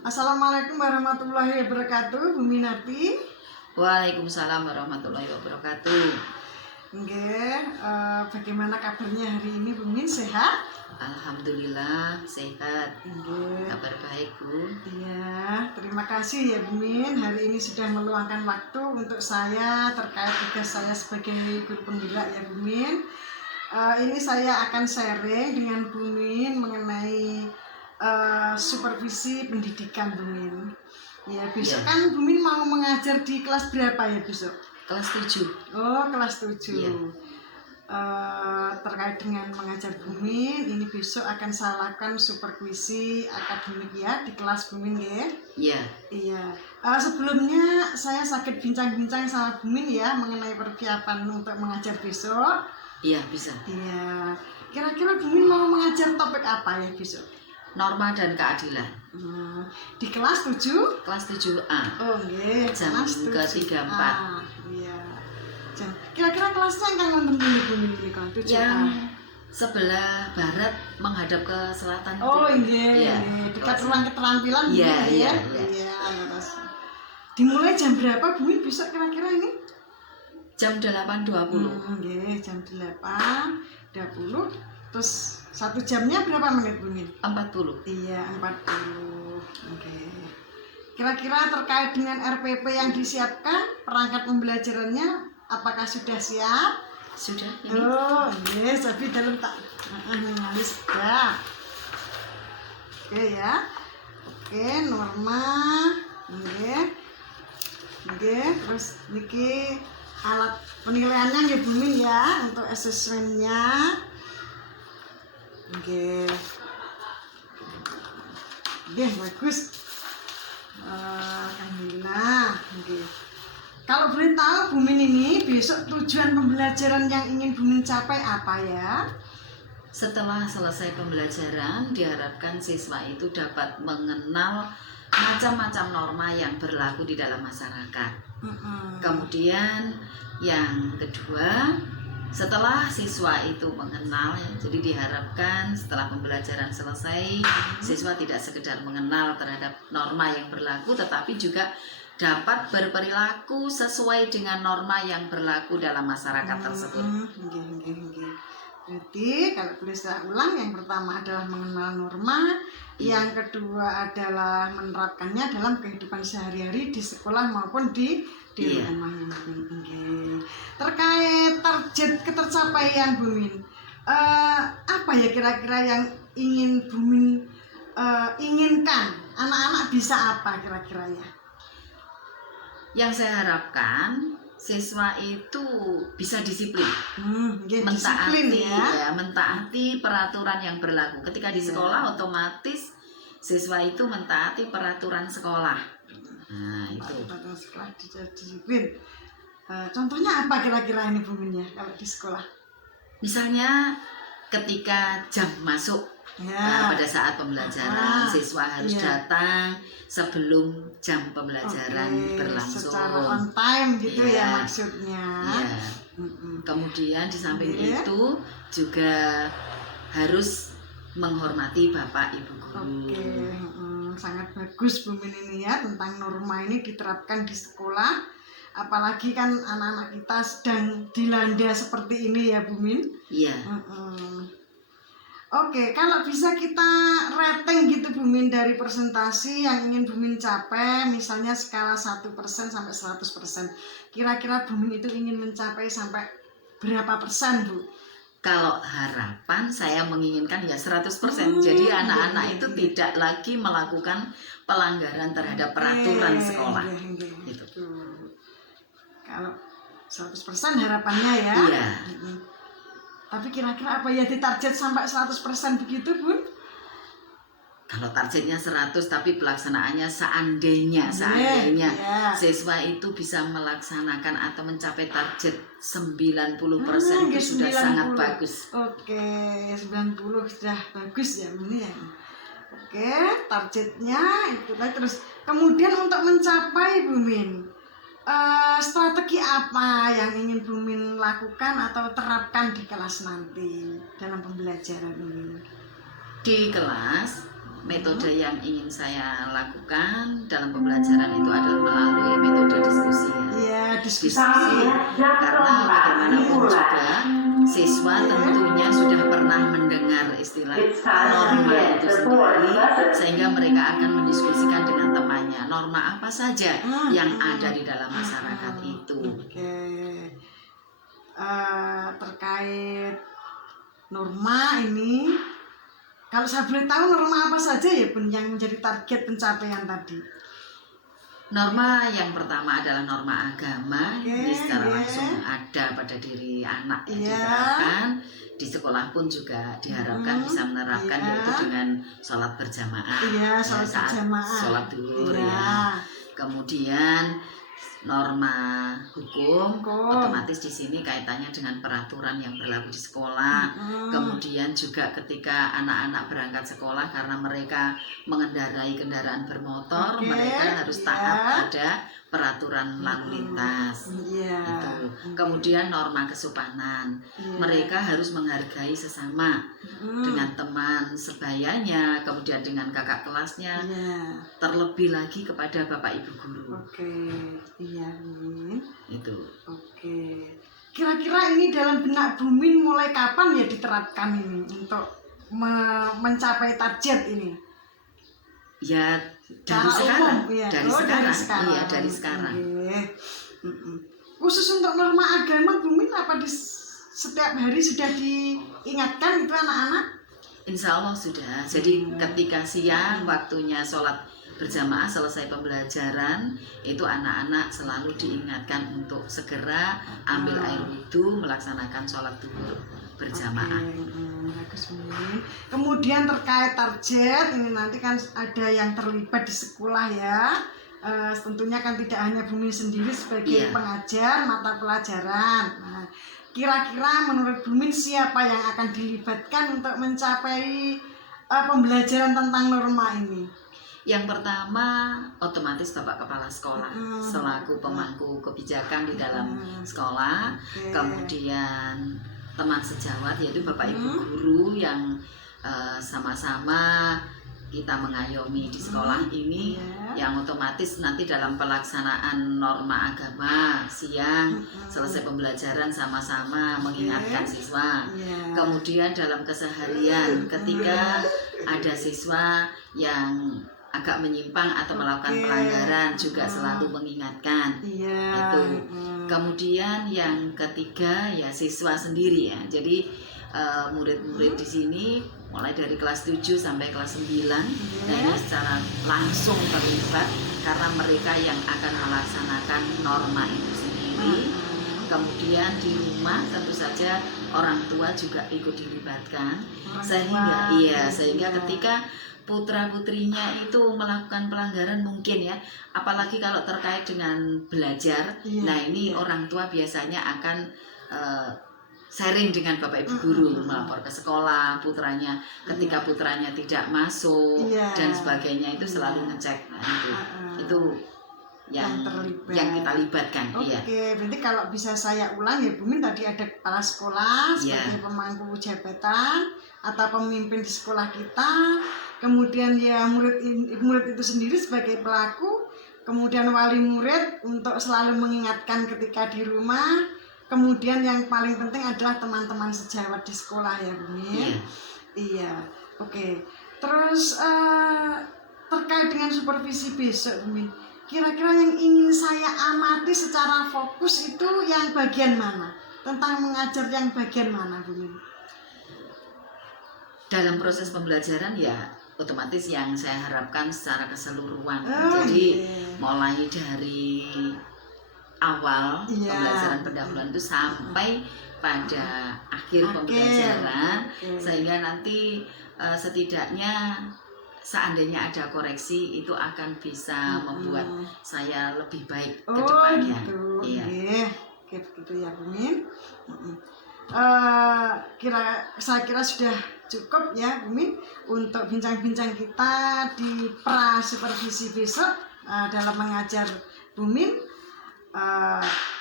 Assalamualaikum warahmatullahi wabarakatuh, Bu Minarti. Waalaikumsalam warahmatullahi wabarakatuh. Bagaimana kabarnya hari ini, Bu Min? Sehat? Alhamdulillah sehat. Kabar baik, Bu. Iya, terima kasih ya Bu Min. Hari ini sudah meluangkan waktu untuk saya terkait tugas saya sebagai guru penggerak ya Bu Min. Ini saya akan sharing dengan Bu Min mengenai supervisi pendidikan Bu Min. Ya, besok kan Bu Min mau mengajar di kelas berapa ya besok? Kelas 7. Oh, kelas 7. Terkait dengan mengajar Bu Min, ini besok akan saya lakukan supervisi akademik ya di kelas Bu Min ya. Iya. Sebelumnya saya sakit bincang-bincang sama Bu Min ya mengenai persiapan untuk mengajar besok. Iya, bisa. Iya. Kira-kira Bu Min mau mengajar topik apa ya besok? Norma dan keadilan. Di kelas 7? Kelas 7A. Oh, nggih. Jam ke-34. Iya. Kira-kira kelasnya yang nonton Bu Min iki kan 7A. Yang sebelah barat menghadap ke selatan. Oh, iya. Dekat ruang keterampilan iya. Iya, terus. Dimulai jam berapa Bu Min besok kira-kira ini? Jam 8.20. Nggih, jam 8.20. Terus 1 jamnya berapa menit Bu Min? 40. Iya, 40. Oke. Kira-kira terkait dengan RPP yang disiapkan, perangkat pembelajarannya apakah sudah siap? Sudah ini. Oh, yes, tapi dalam tak nulis sudah. Oke ya. Oke, norma. Nggih, terus niki alat penilaiannya nggih Bu Min ya untuk asesmennya. Nggih, bagus. Alhamdulillah. Nggih. Kalau boleh tahu Bu Min ini besok tujuan pembelajaran yang ingin Bu Min capai apa ya? Setelah selesai pembelajaran, diharapkan siswa itu dapat mengenal macam-macam norma yang berlaku di dalam masyarakat. Kemudian yang kedua, setelah siswa itu mengenal, jadi diharapkan setelah pembelajaran selesai, siswa tidak sekedar mengenal terhadap norma yang berlaku, tetapi juga dapat berperilaku sesuai dengan norma yang berlaku dalam masyarakat tersebut. Jadi kalau boleh saya ulang, yang pertama adalah mengenal norma, yang kedua adalah menerapkannya dalam kehidupan sehari-hari di sekolah maupun di rumah. Terkait target ketercapaian Bu Min, apa ya kira-kira yang ingin Bu Min inginkan? Anak-anak bisa apa kira-kira ya? Yang saya harapkan siswa itu bisa disiplin, mentaati peraturan yang berlaku. Ketika di sekolah otomatis siswa itu mentaati peraturan sekolah. Nah, itu. Peraturan sekolah disiplin. Contohnya apa kira-kira ini Bu Min ya kalau di sekolah? Misalnya ketika jam masuk, pada saat pembelajaran siswa harus datang sebelum jam pembelajaran berlangsung. Secara on time gitu ya maksudnya. Kemudian di samping itu juga harus menghormati Bapak Ibu guru. Sangat bagus Bu Min ini ya, tentang norma ini diterapkan di sekolah. Apalagi kan anak-anak kita sedang dilanda seperti ini ya Bu Min. Iya. Oke, kalau bisa kita rating gitu Bu Min dari presentasi yang ingin Bu Min capai, misalnya skala 1% sampai 100%. Kira-kira Bu Min itu ingin mencapai sampai berapa persen Bu? Kalau harapan saya menginginkan ya 100%. Jadi anak-anak itu tidak lagi melakukan pelanggaran terhadap peraturan sekolah. Gitu. Kalau 100% harapannya ya. Iya. Tapi kira-kira apa ya ditarget sampai 100% begitu Bun? Kalau targetnya 100 tapi pelaksanaannya seandainya siswa itu bisa melaksanakan atau mencapai target 90% itu sudah 90. Sangat bagus. Oke, 90 sudah bagus ya ini ya. Oke, targetnya itu terus. Kemudian untuk mencapai Bu Min, strategi apa yang ingin Bu Min lakukan atau terapkan di kelas nanti dalam pembelajaran ini? Di kelas Metode yang ingin saya lakukan dalam pembelajaran itu adalah melalui metode diskusi. Iya, diskusi. Karena bagaimanapun juga siswa tentunya sudah pernah mendengar istilah norma itu sendiri, sehingga mereka akan mendiskusikan dengan temannya norma apa saja yang ada di dalam masyarakat itu. Oke. Terkait norma ini, kalau saya boleh tahu norma apa saja ya Bun yang menjadi target pencapaian tadi? Norma yang pertama adalah norma agama. Ini secara langsung ada pada diri anak yang diterapkan. Di sekolah pun juga diharapkan bisa menerapkan, yaitu dengan sholat berjamaah. Iya, sholat berjamaah. Sholat duhur ya. Kemudian norma hukum, otomatis di sini kaitannya dengan peraturan yang berlaku di sekolah. Kemudian juga ketika anak-anak berangkat sekolah, karena mereka mengendarai kendaraan bermotor, mereka harus taat pada peraturan lalu lintas. Itu. Kemudian norma kesopanan, mereka harus menghargai sesama dengan teman sebayanya, kemudian dengan kakak kelasnya, terlebih lagi kepada bapak ibu guru. Iya, itu. Kira-kira ini dalam benak Bumin mulai kapan ya diterapkan ini untuk mencapai target ini? Ya dari sekarang. Dari sekarang. Khusus untuk norma agama Bumin apa di setiap hari sudah diingatkan itu anak-anak? Insya Allah sudah. Jadi ketika siang waktunya sholat berjamaah selesai pembelajaran, itu anak-anak selalu diingatkan untuk segera ambil air wudhu, melaksanakan sholat duhur berjamaah. Kemudian terkait target ini, nanti kan ada yang terlibat di sekolah ya. Tentunya kan tidak hanya Bumin sendiri sebagai pengajar mata pelajaran. Nah, kira-kira menurut Bumin siapa yang akan dilibatkan untuk mencapai pembelajaran tentang norma ini? Yang pertama otomatis Bapak Kepala Sekolah selaku pemangku kebijakan di dalam sekolah. Kemudian teman sejawat yaitu Bapak Ibu guru yang sama-sama kita mengayomi di sekolah ini, yang otomatis nanti dalam pelaksanaan norma agama siang selesai pembelajaran sama-sama mengingatkan siswa. Kemudian dalam keseharian ketika ada siswa yang agak menyimpang atau melakukan pelanggaran juga selalu mengingatkan. Itu. Kemudian yang ketiga ya siswa sendiri ya. Jadi murid-murid di sini mulai dari kelas 7 sampai kelas 9 nah ini secara langsung terlibat karena mereka yang akan melaksanakan norma itu sendiri. Kemudian di rumah tentu saja orang tua juga ikut dilibatkan sehingga ketika putra-putrinya itu melakukan pelanggaran mungkin ya, apalagi kalau terkait dengan belajar. Nah ini orang tua biasanya akan sharing dengan Bapak Ibu guru, melapor ke sekolah putranya ketika putranya tidak masuk dan sebagainya, itu selalu ngecek. Nah, itu yang kita libatkan. Berarti kalau bisa saya ulang ya Bumin, tadi ada kepala sekolah sebagai pemangku jabatan atau pemimpin di sekolah kita, kemudian ya murid itu sendiri sebagai pelaku, kemudian wali murid untuk selalu mengingatkan ketika di rumah. Kemudian yang paling penting adalah teman-teman sejawat di sekolah ya Bumin. Terus terkait dengan supervisi besok Bumin, kira-kira yang ingin saya amati secara fokus itu yang bagian mana? Tentang mengajar yang bagian mana Bumin? Dalam proses pembelajaran ya otomatis yang saya harapkan secara keseluruhan. Jadi mulai dari awal pembelajaran pendahuluan itu sampai pada akhir pembelajaran, sehingga nanti setidaknya seandainya ada koreksi itu akan bisa membuat saya lebih baik ke depannya. Begitu ya Bumin. Saya kira sudah cukup ya Bumin untuk bincang-bincang kita di pra supervisi besok dalam mengajar Bumin.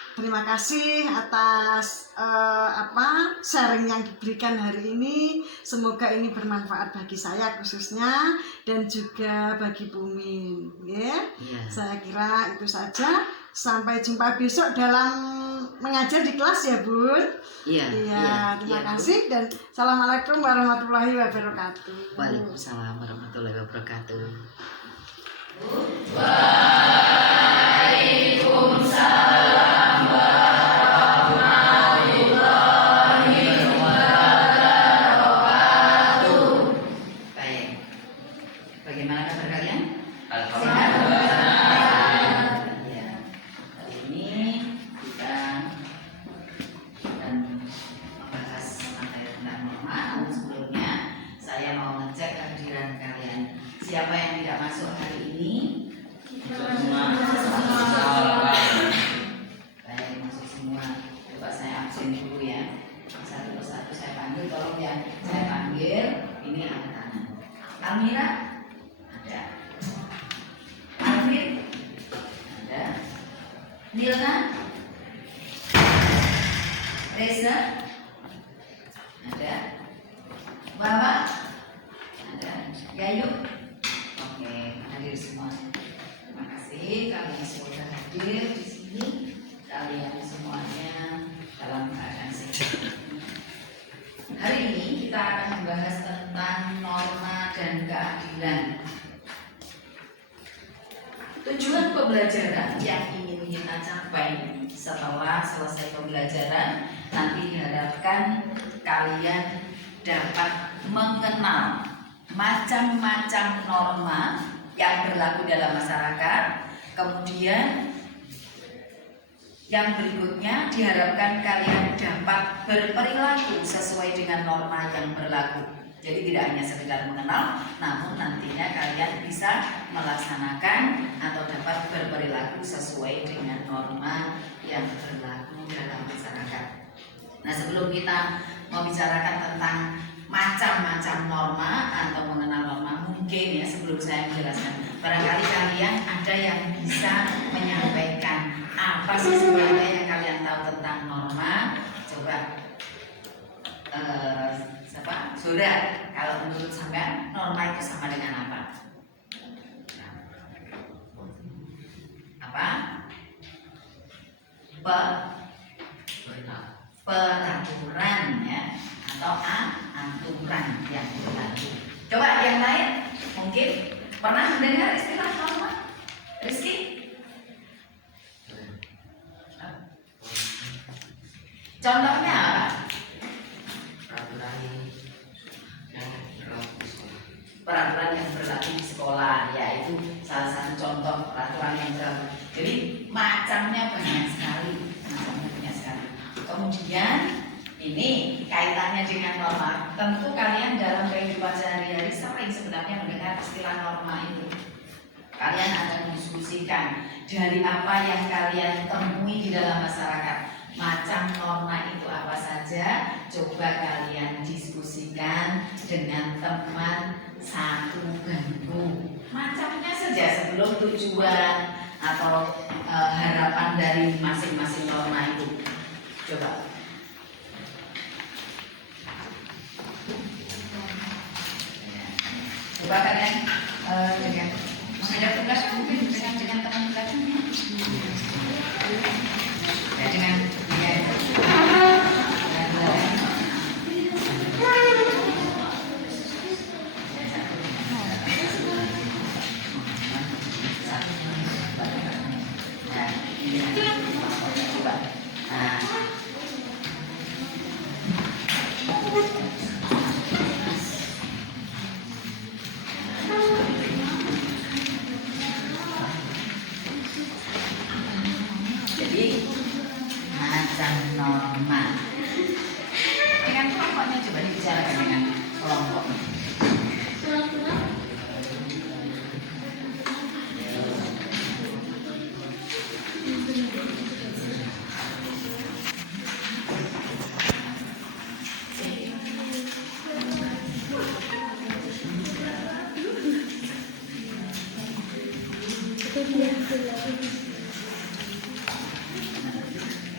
terima kasih atas sharing yang diberikan hari ini. Semoga ini bermanfaat bagi saya khususnya dan juga bagi Bumin. Saya kira itu saja. Sampai jumpa besok dalam mengajar di kelas ya Bun. Terima kasih dan assalamualaikum warahmatullahi wabarakatuh. Waalaikumsalam warahmatullahi wabarakatuh. Siapa yang tidak masuk hari ini? Baik, masuk semua. Coba saya absen dulu ya. Satu persatu saya panggil. Tolong ya, saya panggil. Ini angkat tangan. Almira? Ada. Alvin? Ada. Nilna? Reza? Ada. Bapak? Ada. Yayu? Hadir semua. Terima kasih kalian sudah hadir di sini. Kalian semuanya dalam keadaan sehat. Hari ini kita akan membahas tentang norma dan keadilan. Tujuan pembelajaran yang ingin kita capai setelah selesai pembelajaran nanti diharapkan kalian dapat mengenal macam-macam norma yang berlaku dalam masyarakat. Kemudian yang berikutnya diharapkan kalian dapat berperilaku sesuai dengan norma yang berlaku. Jadi tidak hanya sekedar mengenal, namun nantinya kalian bisa melaksanakan atau dapat berperilaku sesuai dengan norma yang berlaku dalam masyarakat. Nah, sebelum kita membicarakan tentang macam-macam norma atau mengenal norma, mungkin ya sebelum saya menjelaskan, barangkali kalian ada yang bisa menyampaikan apa sih sebenarnya yang kalian tahu tentang norma. Coba siapa? Sudah, kalau menurut sampean norma itu sama dengan apa? Apa? Peraturan ya, atau aturan yang berlaku. Coba yang lain mungkin pernah mendengar istilah norma? Rizky? Contohnya apa? Peraturan yang berlaku di sekolah, yaitu salah satu contoh peraturan yang berlaku. Jadi macamnya banyak sekali, Kemudian ini kaitannya dengan norma. Tentu kalian dalam kehidupan sehari-hari sering sebenarnya mendengar istilah norma itu. Kalian akan diskusikan dari apa yang kalian temui di dalam masyarakat. Macam norma itu apa saja? Coba kalian diskusikan dengan teman satu bangku. Macamnya saja sebelum tujuan atau harapan dari masing-masing norma itu. Coba. Coba kalian dengan menghadap tugas mungkin dengan teman belakangnya. Ya, dengan dia itu. Jadi macam norma dengan kelompoknya, coba dibicarakan dengan kelompok.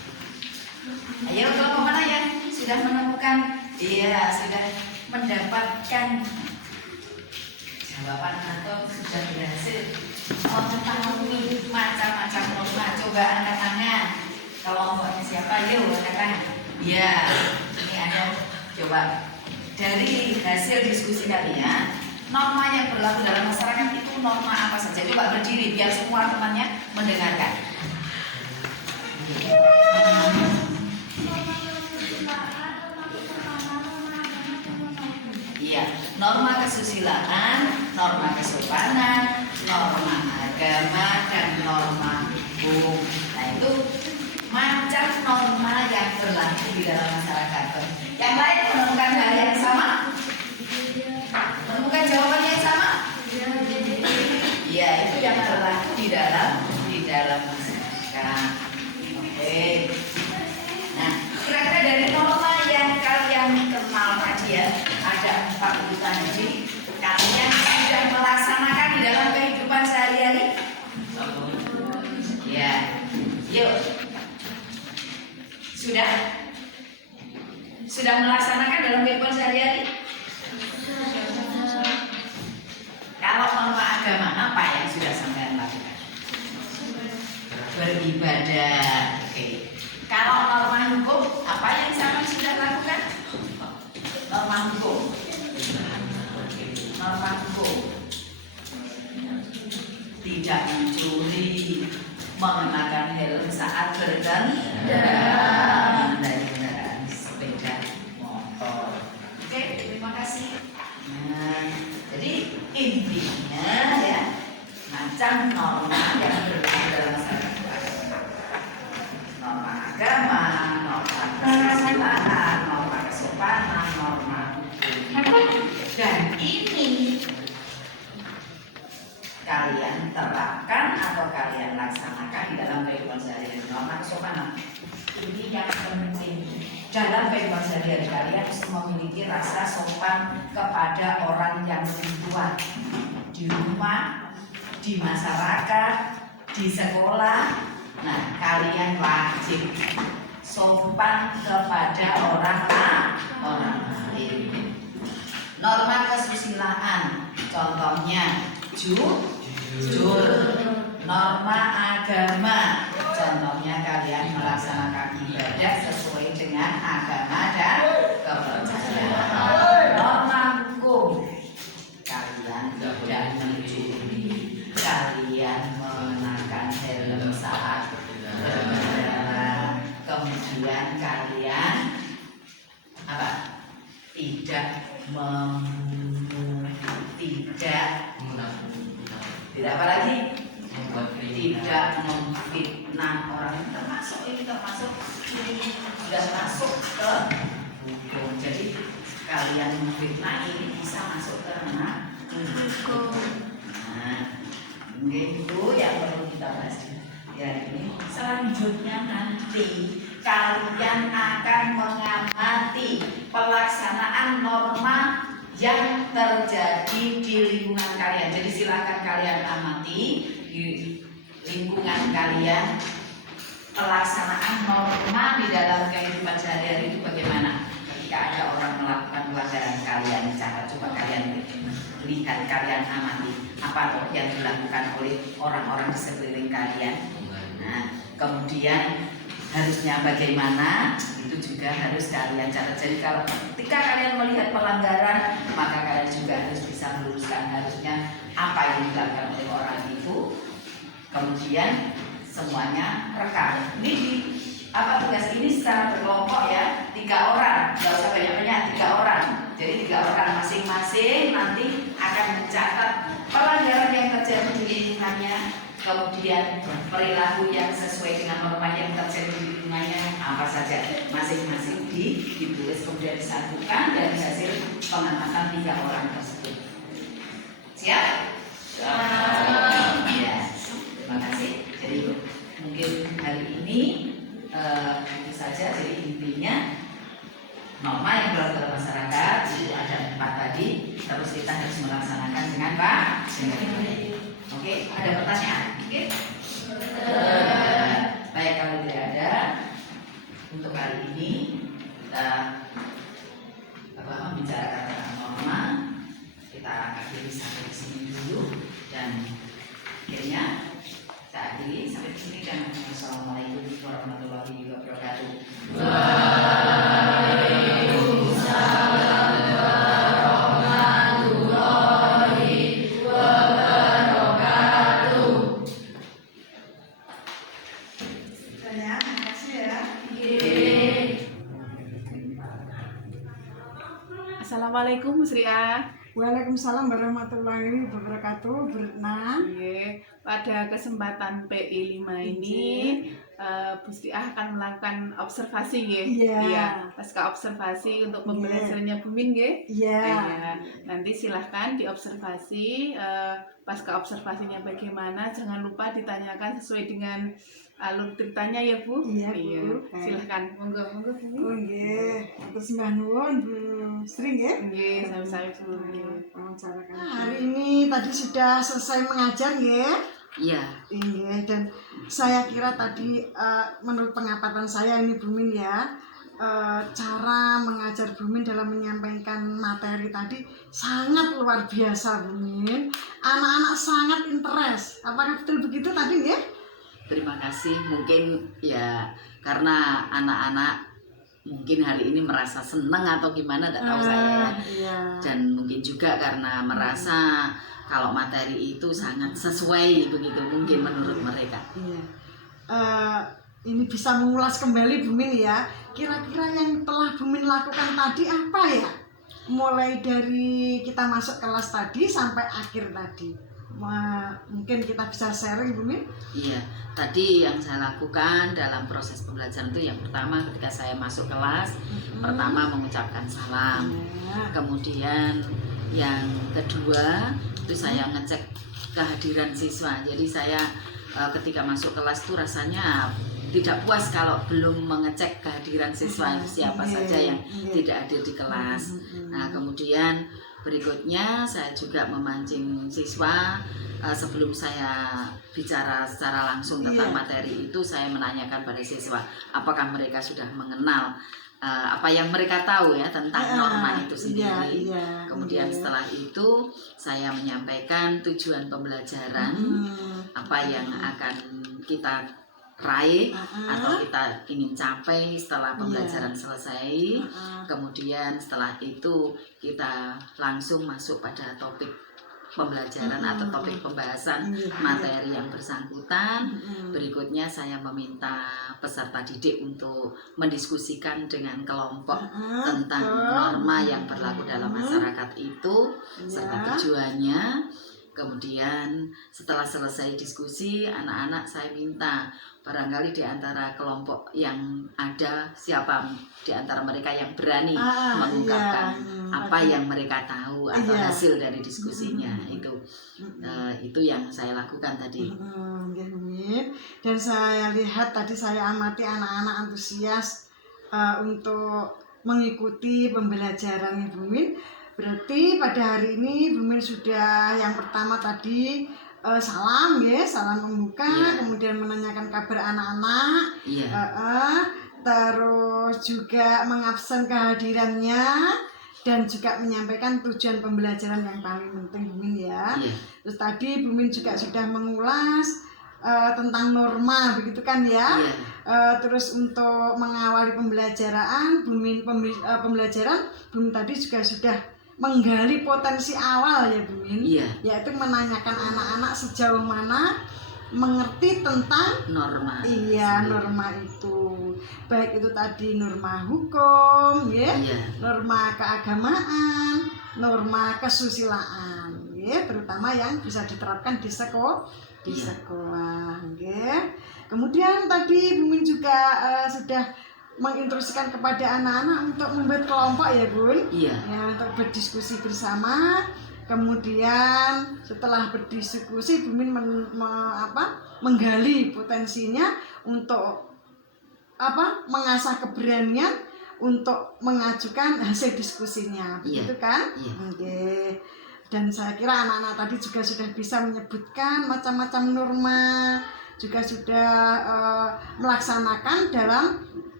sudah menemukan, iya sudah mendapatkan jawaban atau sudah berhasil mengetahui macam-macam norma? Coba angkat tangan. Kelompoknya siapa? Yuk angkat tangan. Ya, ini ada. Coba dari hasil diskusi kalian, norma yang berlaku dalam masyarakat itu norma apa saja? Coba berdiri biar semua temannya mendengarkan. Iya, norma kesusilaan, norma kesopanan, norma agama, dan norma hukum. Nah itu macam norma yang berlaku di dalam masyarakat. Yang lain menemukan hal yang sama? Menemukan jawaban yang sama? Ya, itu yang berlaku di dalam masyarakat. Oke. Nah, kira-kira dari norma yang kalian kenal tadi ya, ada 4 itu tadi. Kalian sudah melaksanakan di dalam kehidupan sehari-hari? Ya. Yuk. Sudah melaksanakan dalam kehidupan sehari-hari? Kalau norma agama apa yang sudah sampai lakukan? Beribadah. Oke. Kalau norma hukum apa yang sampai sudah lakukan? Norma hukum. Norma hukum. Tidak mencuri, mengenakan helm saat berkendara, dari kendaraan sepeda motor. Oke, terima kasih. Nah, jadi intinya ya, macam norma yang berlaku dalam masyarakat itu ada norma agama, norma kesusilaan, norma kesopanan, norma hukum. Dan ini kalian terapkan atau kalian laksanakan di dalam kehidupan sehari-hari. Norma kesopanan ini yang penting dalam kehidupan sehari-hari. Kalian harus memiliki rasa sopan kepada orang yang lebih tua, di rumah, di masyarakat, di sekolah. Nah, kalian wajib sopan kepada orang lain. Norma kesusilaan, contohnya jujur. Norma agama, contohnya kalian melaksanakan ibadah sesuai dengan agama dan kepercayaan. Norma hukum, kalian tidak mencuri, kalian mengenakan helm saat berkendara, kemudian kalian apa? Tidak apa lagi? Tidak memfitnah orang. Ini termasuk sudah masuk ke hukum. Jadi kalian memfitnah ini bisa masuk ke ranah hukum. Nah, itu yang perlu kita bahas ya ini. Selanjutnya nanti kalian akan mengamati pelaksanaan norma yang terjadi di lingkungan kalian. Jadi silakan kalian amati di lingkungan kalian pelaksanaan norma di dalam kehidupan sehari-hari itu bagaimana. Ketika ada orang melakukan pelanggaran, kalian coba kalian lihat, kalian amati apa yang dilakukan oleh orang-orang di sekeliling kalian. Nah, kemudian harusnya bagaimana, itu juga harus kalian catat. Jadi kalau ketika kalian melihat pelanggaran, maka kalian juga harus bisa meluruskan harusnya apa yang dilakukan oleh orang itu. Kemudian semuanya rekam. Ini tugas ini secara berkelompok ya, 3 orang, nggak usah banyak-banyak, 3 orang. Jadi 3 orang masing-masing nanti akan mencatat pelanggaran yang terjadi di lingkungannya. Kemudian perilaku yang sesuai dengan norma yang terjadi di lingkungannya apa saja, masing-masing ditulis, kemudian disatukan dari hasil pengamatan 3 orang tersebut. Siap? Ya, terima kasih. Jadi mungkin hari ini itu saja. Jadi intinya norma yang berlaku dalam masyarakat itu ada 4 tadi. Terus kita harus melaksanakan dengan baik. Oke, ada pertanyaan? Oke. Baik, kalau tidak ada untuk kali ini kita membicarakan tentang norma, kita akhiri sampai di sini dulu, dan akhirnya saya akhiri sampai di sini, dan wassalamualaikum warahmatullahi wabarakatuh. Assalamualaikum Bu Sri A. Waalaikumsalam warahmatullahi wabarakatuh. Berenang. Pada kesempatan PI 5 ini Bu Sri A akan melakukan observasi ya. Iya. Pasca observasi untuk pembelajarannya Bu Min ya. Iya. Nanti silahkan diobservasi, pasca observasinya bagaimana, jangan lupa ditanyakan sesuai dengan alur ceritanya ya Bu. Iya, Bu. Silahkan, monggo Bu. Oh nggih, atur sembah nuwun Bu Sri nggih. Nggih, sami-sami Bu. Hari ini tadi sudah selesai mengajar nggih. Iya. Iya, dan saya kira tadi menurut pengamatan saya ini Bu Min ya, cara mengajar Bu Min dalam menyampaikan materi tadi sangat luar biasa Bu Min. Anak-anak sangat interest. Apakah betul begitu tadi nggih? Terima kasih. Mungkin ya karena anak-anak mungkin hari ini merasa senang atau gimana, tidak tahu saya. Iya. Dan mungkin juga karena merasa kalau materi itu sangat sesuai begitu mungkin menurut mereka. Iya. Ini bisa mengulas kembali Bu Min ya. Kira-kira yang telah Bu Min lakukan tadi apa ya? Mulai dari kita masuk kelas tadi sampai akhir tadi. Mungkin kita bisa sharing Bu Min. Iya, tadi yang saya lakukan dalam proses pembelajaran itu yang pertama ketika saya masuk kelas, pertama mengucapkan salam. Kemudian yang kedua itu saya ngecek kehadiran siswa. Jadi saya ketika masuk kelas itu rasanya tidak puas kalau belum mengecek kehadiran siswa itu siapa saja yang tidak hadir di kelas. Nah, kemudian berikutnya saya juga memancing siswa, sebelum saya bicara secara langsung tentang materi itu, saya menanyakan pada siswa apakah mereka sudah mengenal apa yang mereka tahu ya tentang norma itu sendiri. Kemudian setelah itu saya menyampaikan tujuan pembelajaran, apa yang akan kita raih atau kita ingin capai setelah pembelajaran selesai. Kemudian setelah itu kita langsung masuk pada topik pembelajaran atau topik pembahasan materi yang bersangkutan. Berikutnya saya meminta peserta didik untuk mendiskusikan dengan kelompok tentang norma yang berlaku dalam masyarakat itu serta tujuannya. Kemudian setelah selesai diskusi, anak-anak saya minta barangkali di antara kelompok yang ada, siapa di antara mereka yang berani mengungkapkan apa yang mereka tahu atau hasil dari diskusinya. Itu yang saya lakukan tadi. Dan saya lihat tadi, saya amati anak-anak antusias untuk mengikuti pembelajaran Ibu Min. Berarti pada hari ini Bu Min sudah yang pertama tadi salam ya, salam pembuka, kemudian menanyakan kabar anak-anak, terus juga mengabsen kehadirannya, dan juga menyampaikan tujuan pembelajaran yang paling penting Bu Min ya. Terus tadi Bu Min juga sudah mengulas tentang norma begitu kan ya. Terus untuk mengawali pembelajaran Bu Min tadi juga sudah menggali potensi awal ya Bu Min, yaitu menanyakan anak-anak sejauh mana mengerti tentang norma. Norma itu, baik itu tadi norma hukum, norma keagamaan, norma kesusilaan, terutama yang bisa diterapkan di sekolah. Kemudian tadi Bu Min juga sudah menginstruksikan kepada anak-anak untuk membuat kelompok ya Bun, untuk berdiskusi bersama. Kemudian setelah berdiskusi Bu Min menggali potensinya untuk mengasah keberanian untuk mengajukan hasil diskusinya, begitu kan? Dan saya kira anak-anak tadi juga sudah bisa menyebutkan macam-macam norma, juga sudah melaksanakan dalam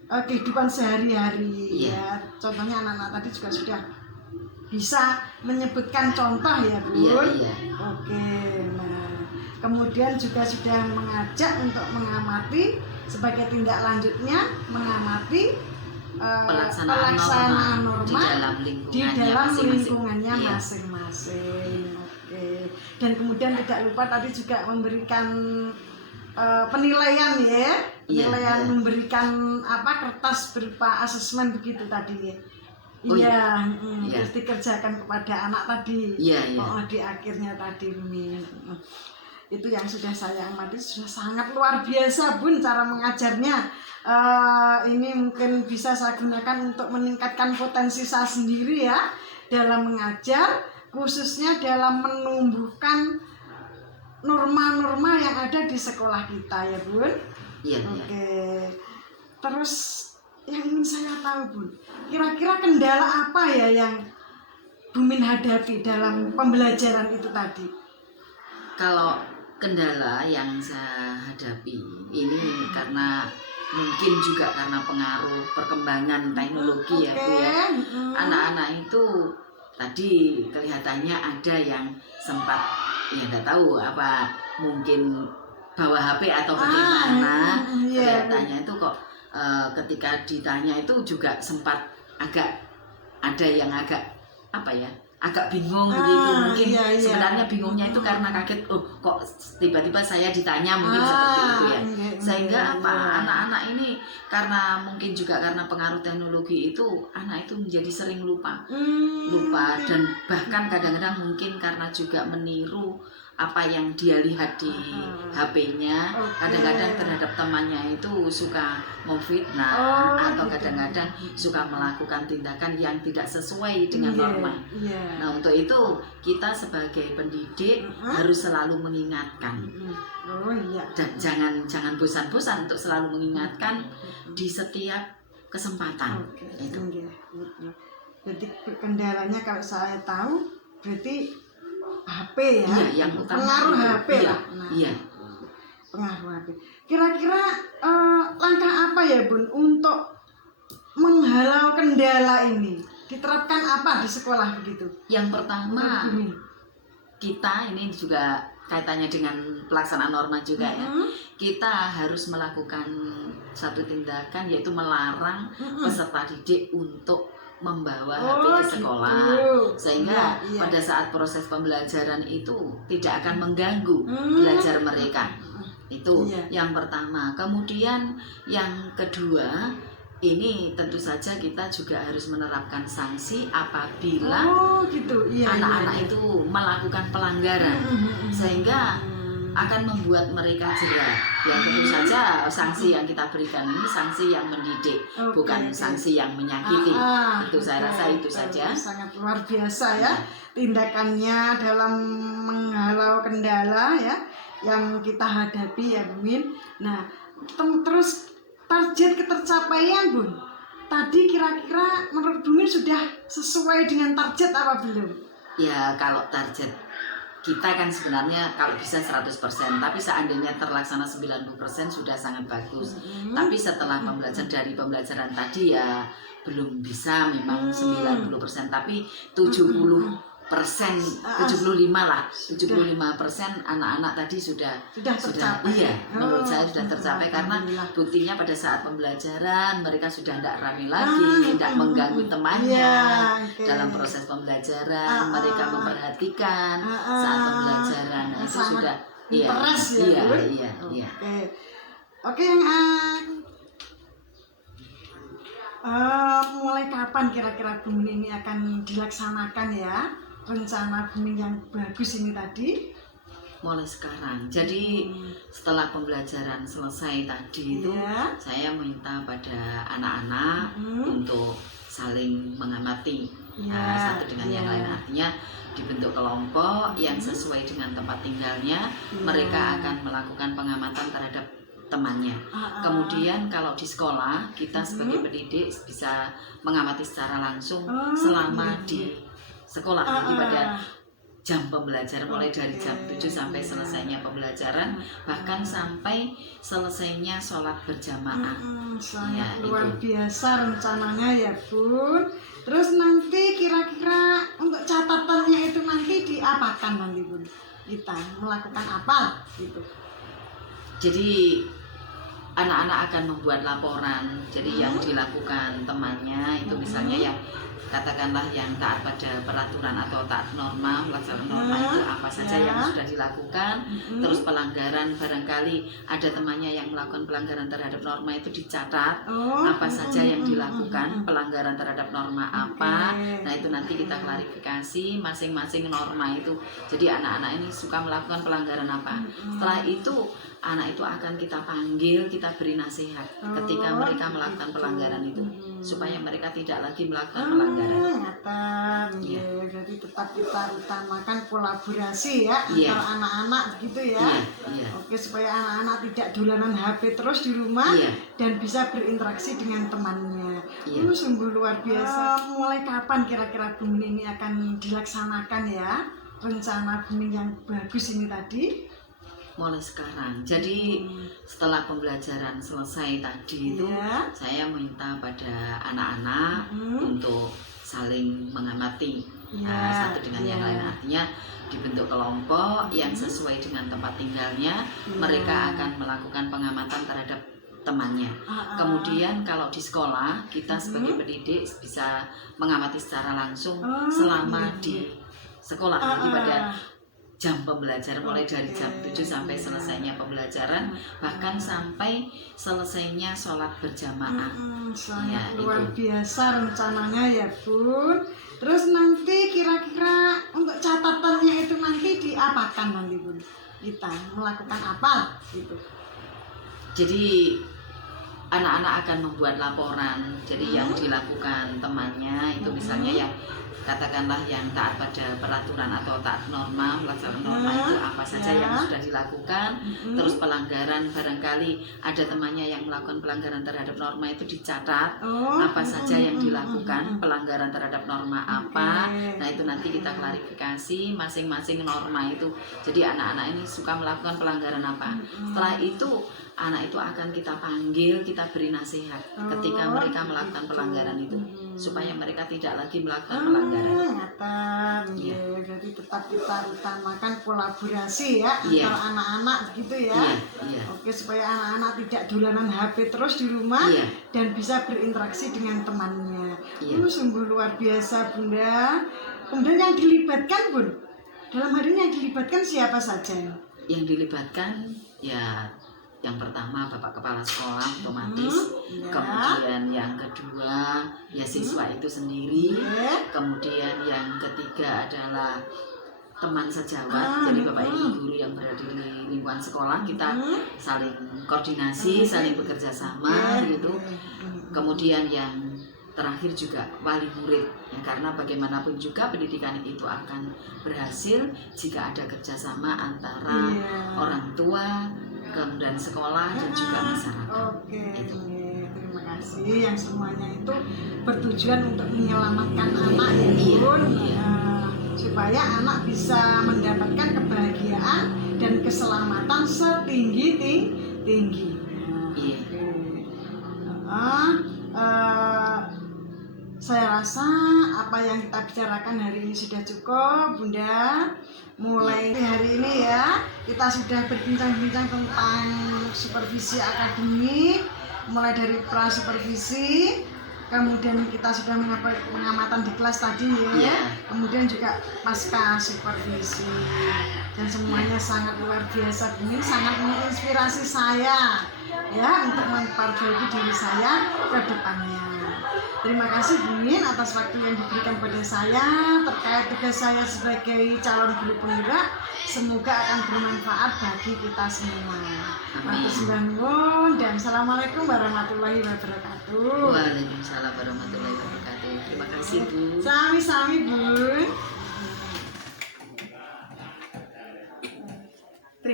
kehidupan sehari-hari Iya. ya. Contohnya anak-anak tadi juga sudah bisa menyebutkan contoh ya Bun. Iya, iya. Oke, nah kemudian juga sudah mengajak untuk mengamati sebagai tindak lanjutnya mengamati pelaksanaan norma di dalam lingkungannya Iya. masing-masing. Oke. Dan kemudian tidak lupa tadi juga memberikan penilaian ya, penilaian Iya. memberikan kertas berupa asesmen begitu tadi ya. Oh, Iya, iya. terus dikerjakan kepada anak tadi. Iya, iya. Di akhirnya tadi Min. Itu yang sudah saya amati sudah sangat luar biasa Bun cara mengajarnya. Ini mungkin bisa saya gunakan untuk meningkatkan potensi saya sendiri ya dalam mengajar, khususnya dalam menumbuhkan norma-norma yang ada di sekolah kita ya Bun. Iya, iya. Oke. Terus yang ingin saya tahu Bun, kira-kira kendala apa ya yang Bu Min hadapi dalam pembelajaran itu tadi? Kalau kendala yang saya hadapi ini karena mungkin juga karena pengaruh perkembangan teknologi ya Bu ya. Anak-anak itu tadi kelihatannya ada yang sempat ya nggak tahu apa mungkin bawa HP atau bagaimana. Kelihatannya itu kok ketika ditanya itu juga sempat agak ada yang agak agak bingung begitu mungkin. Sebenarnya bingungnya itu karena kaget kok tiba-tiba saya ditanya mungkin seperti itu ya. Sehingga anak-anak ini karena mungkin juga karena pengaruh teknologi itu anak itu menjadi sering lupa dan bahkan kadang-kadang mungkin karena juga meniru apa yang dia lihat di HP-nya, kadang-kadang terhadap temannya itu suka memfitnah atau kadang-kadang suka melakukan tindakan yang tidak sesuai dengan norma. Nah, untuk itu kita sebagai pendidik harus selalu mengingatkan. Dan jangan bosan-bosan untuk selalu mengingatkan di setiap kesempatan. Jadi kendalanya kalau saya tahu berarti HP ya. Iya, yang utama pengaruh HP iya, lah. Iya. Pengaruh HP. Kira-kira langkah apa ya Bun untuk menghalau kendala ini? Diterapkan apa di sekolah begitu? Yang pertama kita ini juga kaitannya dengan pelaksanaan norma juga ya. Kita harus melakukan satu tindakan yaitu melarang peserta didik untuk membawa HP ke sekolah sehingga pada saat proses pembelajaran itu tidak akan mengganggu belajar mereka. Itu yang pertama. Kemudian yang kedua, ini tentu saja kita juga harus menerapkan sanksi apabila anak-anak itu melakukan pelanggaran sehingga akan membuat mereka jera. Yang tentu saja sanksi yang kita berikan ini sanksi yang mendidik, bukan sanksi yang menyakiti. Itu saya rasa itu saja. Sangat luar biasa ya tindakannya dalam menghalau kendala ya yang kita hadapi ya Bu Min. Nah, terus target ketercapaian Bun. Tadi kira-kira menurut Bu Min sudah sesuai dengan target apa belum? Ya, kalau target kita kan sebenarnya kalau bisa 100%, tapi seandainya terlaksana 90% sudah sangat bagus. Tapi setelah dari pembelajaran tadi ya belum bisa memang 90%, tapi 75% anak-anak tadi sudah tercapai. Iya, menurut saya sudah tercapai karena buktinya pada saat pembelajaran mereka sudah tidak rame lagi, tidak mengganggu temannya dalam proses pembelajaran, mereka memperhatikan saat pembelajaran. Nah, itu sudah iya. Oke, mulai kapan kira-kira Bu Min ini akan dilaksanakan ya? Rencana Bu Min yang bagus ini tadi? Mulai sekarang. Jadi setelah pembelajaran selesai tadi itu saya minta pada anak-anak untuk saling mengamati satu dengan yang lain. Artinya dibentuk kelompok yang sesuai dengan tempat tinggalnya. Mereka akan melakukan pengamatan terhadap temannya. Kemudian kalau di sekolah kita sebagai pendidik bisa mengamati secara langsung selama di sekolah. Jadi pada jam pembelajaran mulai dari jam 7 sampai selesainya pembelajaran, bahkan sampai selesainya sholat berjamaah. Sangat luar biasa rencananya ya Bun. Terus nanti kira-kira untuk catatannya itu nanti diapakan nanti Bun? Kita melakukan apa gitu? Jadi anak-anak akan membuat laporan. Jadi yang dilakukan temannya itu misalnya yang katakanlah yang taat pada peraturan atau taat norma, pelaksanaan norma itu apa saja yang sudah dilakukan. Terus pelanggaran, barangkali ada temannya yang melakukan pelanggaran terhadap norma itu dicatat apa saja yang dilakukan, pelanggaran terhadap norma apa. Nah itu nanti kita klarifikasi masing-masing norma itu. Jadi anak-anak ini suka melakukan pelanggaran apa. Setelah itu anak itu akan kita panggil, kita beri nasihat ketika mereka melakukan pelanggaran itu, supaya mereka tidak lagi melakukan pelanggaran. Ya, jadi tetap kita utamakan kolaborasi ya antara anak-anak begitu ya. Oke, supaya anak-anak tidak dolanan HP terus di rumah dan bisa berinteraksi dengan temannya. Sungguh luar biasa. Mulai kapan kira-kira Bu Min ini akan dilaksanakan ya rencana Bu Min yang bagus ini tadi? Mulai sekarang. Jadi setelah pembelajaran selesai tadi itu saya minta pada anak-anak untuk saling mengamati satu dengan yang lain. Artinya dibentuk kelompok yang sesuai dengan tempat tinggalnya. Mereka akan melakukan pengamatan terhadap temannya. Kemudian kalau di sekolah kita sebagai pendidik bisa mengamati secara langsung selama di sekolah. Jadi pada jam pembelajaran mulai dari jam 7 sampai selesainya pembelajaran, bahkan sampai selesainya sholat berjamaah. Sangat luar biasa rencananya ya Bun. Terus nanti kira-kira untuk catatannya itu nanti diapakan nanti Bun? Kita melakukan apa gitu? Jadi anak-anak akan membuat laporan. Jadi yang dilakukan temannya itu misalnya yang katakanlah yang taat pada peraturan atau taat norma, pelaksanaan norma itu apa saja yang sudah dilakukan. Terus pelanggaran, barangkali ada temannya yang melakukan pelanggaran terhadap norma itu dicatat apa saja yang dilakukan, pelanggaran terhadap norma apa. Nah itu nanti kita klarifikasi masing-masing norma itu. Jadi anak-anak ini suka melakukan pelanggaran apa. Setelah itu anak itu akan kita panggil, kita beri nasihat ketika mereka melakukan pelanggaran itu, supaya mereka tidak lagi melakukan pelanggaran. Jadi tetap kita utamakan kolaborasi ya antara anak-anak begitu ya. Oke, supaya anak-anak tidak dolanan HP terus di rumah dan bisa berinteraksi dengan temannya. Sungguh luar biasa Bunda. Kemudian yang dilibatkan Bun, dalam hari ini yang dilibatkan siapa saja? Yang dilibatkan ya yang pertama Bapak Kepala Sekolah otomatis, kemudian yang kedua ya siswa itu sendiri, kemudian yang ketiga adalah teman sejawat, jadi Bapak Ibu guru yang berada di lingkungan sekolah, kita saling koordinasi, saling bekerja sama gitu. Kemudian yang terakhir juga wali murid ya, karena bagaimanapun juga pendidikan itu akan berhasil jika ada kerjasama antara orang tua, kemudian sekolah dan juga masyarakat. Terima kasih yang semuanya itu bertujuan untuk menyelamatkan anak ya Bun, supaya anak bisa mendapatkan kebahagiaan dan keselamatan setinggi-tinggi. Saya rasa apa yang kita bicarakan hari ini sudah cukup Bunda. Mulai hari ini ya kita sudah berbincang-bincang tentang supervisi akademik, mulai dari pra-supervisi, kemudian kita sudah pengamatan di kelas tadi ya, kemudian juga pasca supervisi, dan semuanya sangat luar biasa. Ini sangat menginspirasi saya ya untuk memperbaiki diri saya ke depannya. Terima kasih Bu Min atas waktu yang diberikan pada saya terkait tugas saya sebagai calon guru penggerak. Semoga akan bermanfaat bagi kita semua. Matur nuwun dan assalamualaikum warahmatullahi wabarakatuh. Waalaikumsalam warahmatullahi wabarakatuh. Terima kasih Bu. Sami-sami Bu. Terima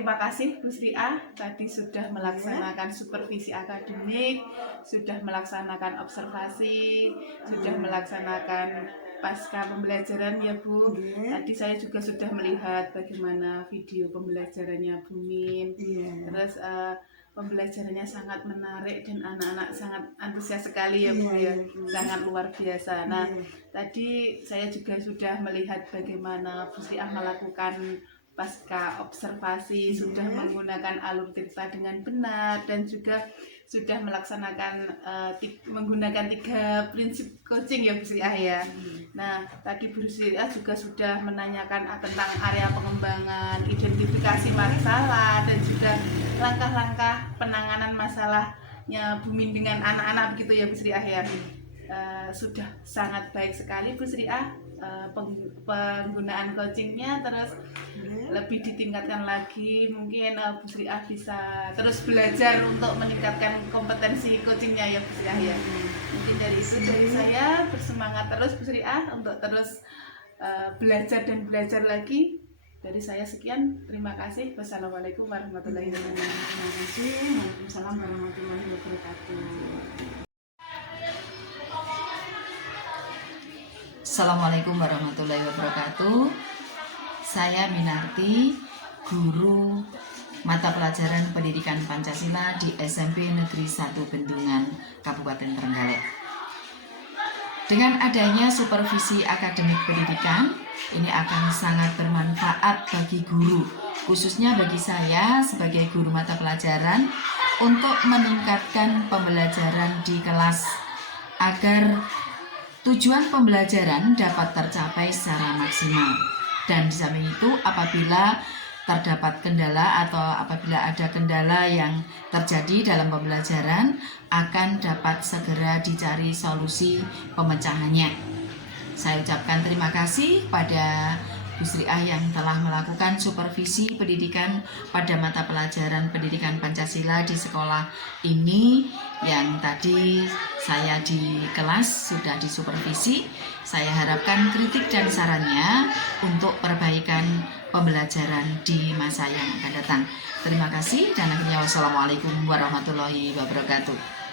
terima kasih Bu Sri A tadi sudah melaksanakan supervisi akademik, sudah melaksanakan observasi, sudah melaksanakan pasca pembelajaran ya Bu. Tadi saya juga sudah melihat bagaimana video pembelajarannya Bu Min. Terus pembelajarannya sangat menarik dan anak-anak sangat antusias sekali ya Bu ya, sangat luar biasa. Nah, tadi saya juga sudah melihat bagaimana Bu Sri A melakukan pasca observasi, sudah menggunakan alur cerita dengan benar dan juga sudah melaksanakan menggunakan 3 prinsip coaching ya Bu Sri A ya. Nah, tadi Bu Sri A juga sudah menanyakan tentang area pengembangan, identifikasi masalah dan juga langkah-langkah penanganan masalahnya Bu Min dengan anak-anak begitu ya Bu Sri A ya. Sudah sangat baik sekali Bu Sri A penggunaan coachingnya, terus lebih ditingkatkan lagi. Mungkin Bu Sri A bisa terus belajar untuk meningkatkan kompetensi coachingnya ya Bu Sri A ya. Mungkin dari itu dari saya, bersemangat terus Bu Sri A untuk terus belajar dan belajar lagi. Dari saya sekian, terima kasih. Wassalamualaikum warahmatullahi wabarakatuh. Terima kasih. Waalaikumsalam warahmatullahi wabarakatuh. Assalamualaikum warahmatullahi wabarakatuh. Saya Minarti, guru mata pelajaran pendidikan Pancasila di SMP Negeri 1 Bendungan, Kabupaten Trenggalek. Dengan adanya supervisi akademik pendidikan, ini akan sangat bermanfaat bagi guru, khususnya bagi saya sebagai guru mata pelajaran, untuk meningkatkan pembelajaran di kelas agar tujuan pembelajaran dapat tercapai secara maksimal. Dan di samping itu, apabila terdapat kendala atau apabila ada kendala yang terjadi dalam pembelajaran, akan dapat segera dicari solusi pemecahannya. Saya ucapkan terima kasih pada Bu Sri A yang telah melakukan supervisi pendidikan pada mata pelajaran pendidikan Pancasila di sekolah ini, yang tadi saya di kelas sudah disupervisi. Saya harapkan kritik dan sarannya untuk perbaikan pembelajaran di masa yang akan datang. Terima kasih dan akhirnya wassalamualaikum warahmatullahi wabarakatuh.